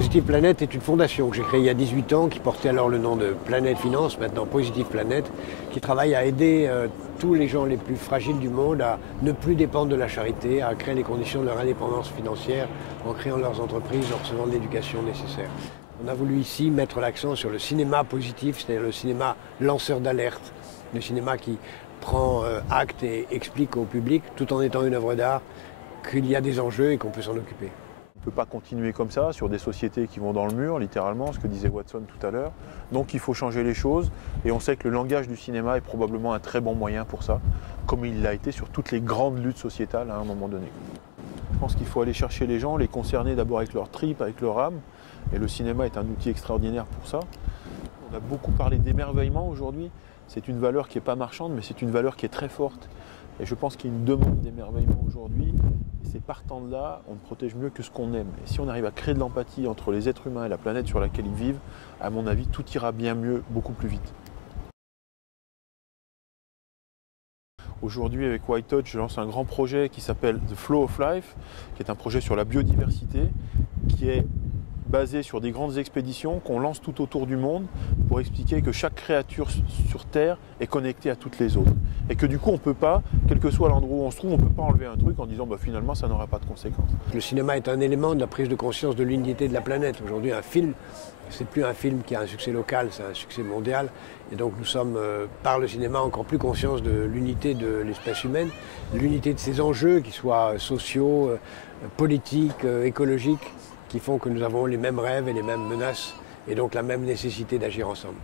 Positive Planet est une fondation que j'ai créée il y a 18 ans, qui portait alors le nom de Planète Finance, maintenant Positive Planet, qui travaille à aider tous les gens les plus fragiles du monde à ne plus dépendre de la charité, à créer les conditions de leur indépendance financière en créant leurs entreprises, en recevant de l'éducation nécessaire. On a voulu ici mettre l'accent sur le cinéma positif, c'est-à-dire le cinéma lanceur d'alerte, le cinéma qui prend acte et explique au public, tout en étant une œuvre d'art, qu'il y a des enjeux et qu'on peut s'en occuper. On ne peut pas continuer comme ça sur des sociétés qui vont dans le mur, littéralement, ce que disait Watson tout à l'heure. Donc il faut changer les choses et on sait que le langage du cinéma est probablement un très bon moyen pour ça, comme il l'a été sur toutes les grandes luttes sociétales à un moment donné. Je pense qu'il faut aller chercher les gens, les concerner d'abord avec leur tripes, avec leur âme, et le cinéma est un outil extraordinaire pour ça. On a beaucoup parlé d'émerveillement aujourd'hui. C'est une valeur qui n'est pas marchande, mais c'est une valeur qui est très forte. Et je pense qu'il y a une demande d'émerveillement aujourd'hui. Et c'est partant de là, on ne protège mieux que ce qu'on aime. Et si on arrive à créer de l'empathie entre les êtres humains et la planète sur laquelle ils vivent, à mon avis, tout ira bien mieux, beaucoup plus vite. Aujourd'hui, avec White Touch, je lance un grand projet qui s'appelle The Flow of Life, qui est un projet sur la biodiversité, qui est basé sur des grandes expéditions qu'on lance tout autour du monde pour expliquer que chaque créature sur Terre est connectée à toutes les autres. Et que du coup, on ne peut pas, quel que soit l'endroit où on se trouve, on ne peut pas enlever un truc en disant finalement ça n'aura pas de conséquences. Le cinéma est un élément de la prise de conscience de l'unité de la planète. Aujourd'hui, un film, c'est plus un film qui a un succès local, c'est un succès mondial. Et donc nous sommes, par le cinéma, encore plus conscients de l'unité de l'espèce humaine, de l'unité de ses enjeux, qu'ils soient sociaux, politiques, écologiques, qui font que nous avons les mêmes rêves et les mêmes menaces, et donc la même nécessité d'agir ensemble.